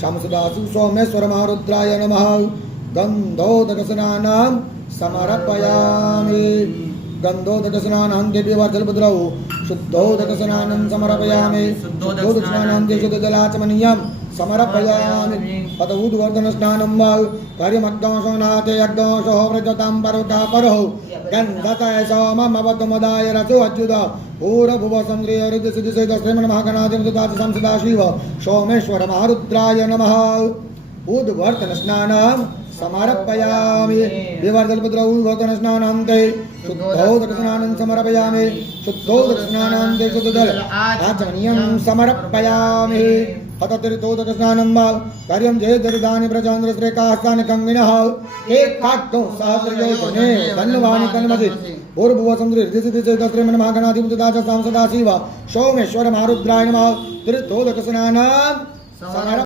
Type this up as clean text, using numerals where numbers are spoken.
शमसदासु सोमेश्वर महारुद्राय नमः गन्धोदकस्नानं समर्पयामि गन्धोदकस्नानं देवीवर्जलभद्रौ शुद्धोदकस्नानं समर्पयामि शुद्धोदकस्नानं शुद्धजलाचमनीयं समर्पयामि अत उद्वर्धनस्नानं वा कार्यमग्दंशो नाते यज्ञंशो व्रजतां परोटा परो गन्धतय सोममवतमदाय रसो अच्युत पूर्वभुव संद्रिय हृदयसिद्धिसहित श्रीमन्महागणाधिपतिदास संसदाशिव सोमेश्वर महारुद्राय नमः उद्वर्धनस्नानं समर्पयामि विवर्धलभद्रौ उद्वर्धनस्नानान्ते शुद्धोदकस्नानं समर्पयामि शुद्धोदकस्नानान्ते शुद्धजल आचमनीयं समर्पयामि हततीर्थोदकस्नानं वा कार्यं जयदरिदानि प्रजान्द्रश्रेकास्तानि कंगिनः एकाक्तो सहस्रयोजने धन्यवानि कन्मसि पूर्वभुव संद्रि हृदयसिद्धिसहित श्रीमन्महागणाधिपतिदास संसदाशिव सोमेश्वर महारुद्राय नमः तीर्थोदकस्नानं